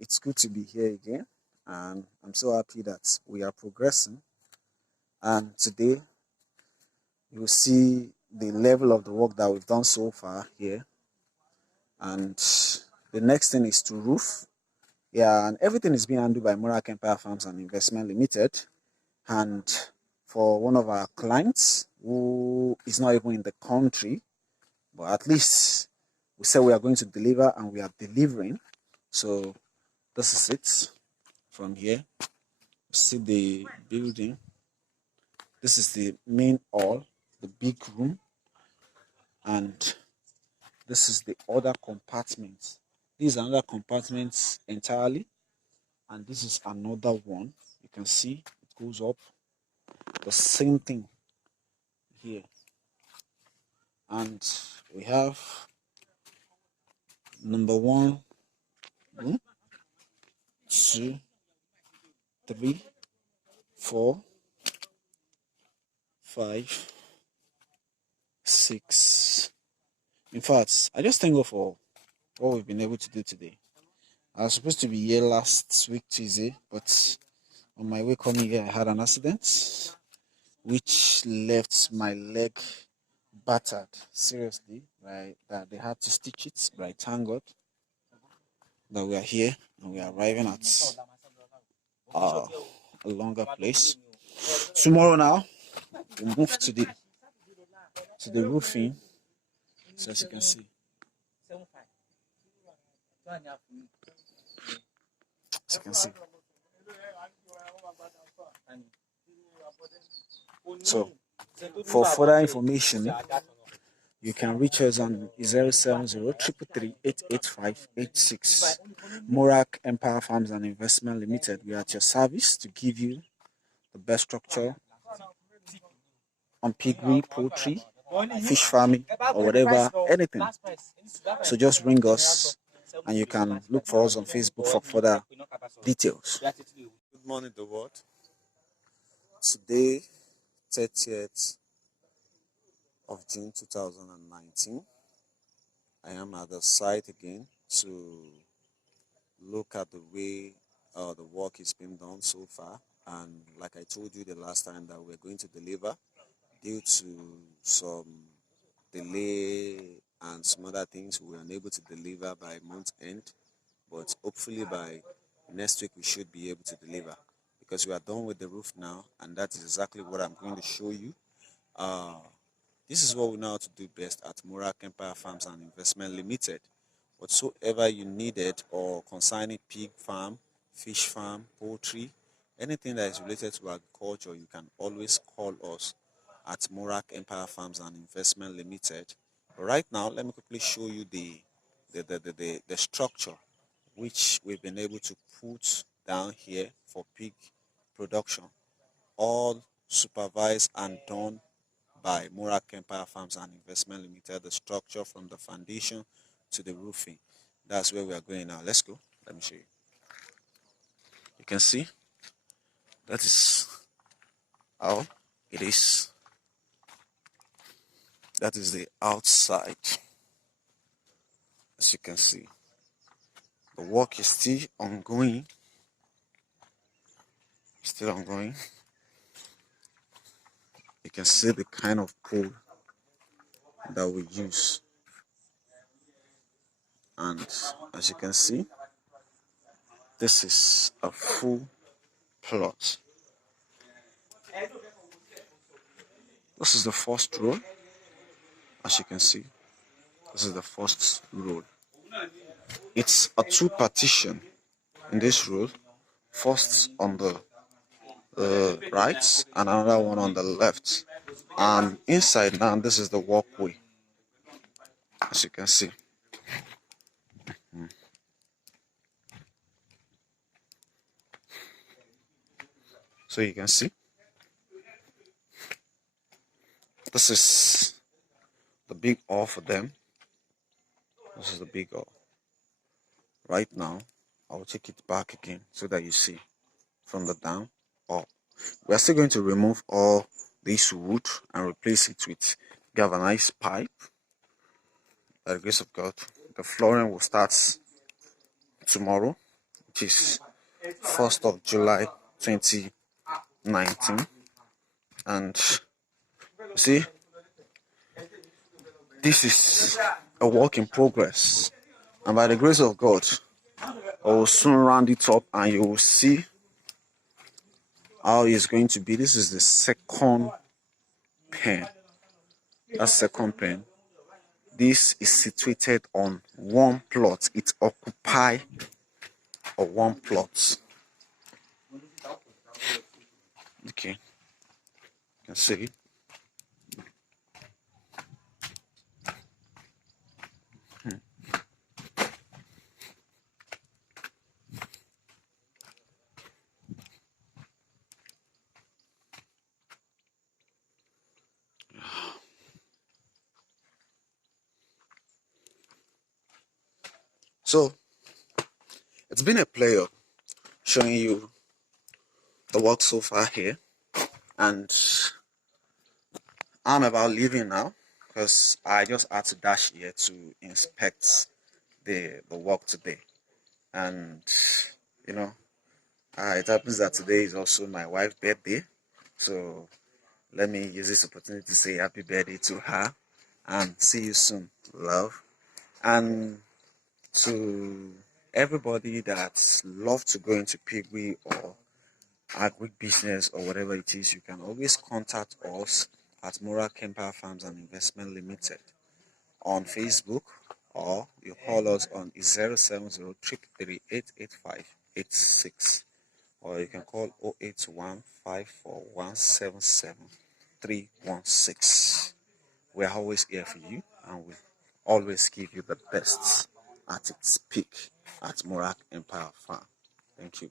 It's good to be here again, and I'm so happy that we are progressing. And today, you'll see the level of the work that we've done so far here. And the next thing is to roof. Yeah, and everything is being handled by Morakempire Farms and Investment Limited. And for one of our clients who is not even in the country, but at least we said we are going to deliver and we are delivering. So this is it from here. See the building. This is the main hall, the big room, and this is the other compartment. These are other compartments entirely, and this is another one. You can see it goes up. The same thing here, and we have number 1, 2, 3, 4, 5, 6. In fact, I just thank God for what we've been able to do today. I was supposed to be here last week Tuesday, but on my way coming here, I had an accident which left my leg battered seriously. Right, that they had to stitch it. Right, thank God that we are here and we are arriving at a longer place. Tomorrow now, we move to the roofing. So as you can see. As you can see. So, for further information, you can reach us on 070-333-885-86. Morakempire Farms and Investment Limited. We are at your service to give you the best structure on piggery, poultry, fish farming, or whatever, anything. So just ring us and you can look for us on Facebook for further details. Good morning, the world. Today, 30th of June 2019, I am at the site again to look at the way the work is being done so far. And like I told you the last time that we're going to deliver, due to some delay and some other things, we were unable to deliver by month end. But hopefully by next week we should be able to deliver, because we are done with the roof now, and that is exactly what I'm going to show you. This is what we know how to do best at Morakempire Farms and Investment Limited. Whatsoever you needed or concerning pig farm, fish farm, poultry, anything that is related to agriculture, you can always call us at Morakempire Farms and Investment Limited. But right now, let me quickly show you the structure which we've been able to put down here for pig production, all supervised and done by Morakempire Farms and Investment Limited. The structure from the foundation to the roofing. That's where we are going now. Let's go. Let me show you. You can see that is how it is. That is the outside. As you can see, the work is still ongoing. Still ongoing. You can see the kind of pole that we use. And as you can see, this is a full plot. This is the first row. As you can see, this is the first row. It's a 2 partition in this row. First on the right and another one on the left. And inside now, this is the walkway. As you can see. So you can see, this is the big hall for them. This is the big hall. Right now, I will take it back again so that you see from the down up. We are still going to remove all this wood and replace it with galvanized pipe. By the grace of God, the flooring will start tomorrow. which is 1st of July 2019. And see, this is a work in progress. And by the grace of God, I will soon round it up and you will see how it's going to be. This is the second pen. That's second pen. This is situated on one plot. It occupies one plot. Okay, you can see. So it's been a pleasure showing you the work so far here, and I'm about leaving now because I just had to dash here to inspect the work today. And you know, it happens that today is also my wife's birthday, so let me use this opportunity to say happy birthday to her and see you soon, love. And to everybody that love to go into piggery or agribusiness or whatever it is, you can always contact us at Morakempire Farms and Investment Limited on Facebook, or you call us on 070-333-88586, or you can call 081-541-77316. We're always here for you and we always give you the best at its peak at Morak Empire Farm. Thank you.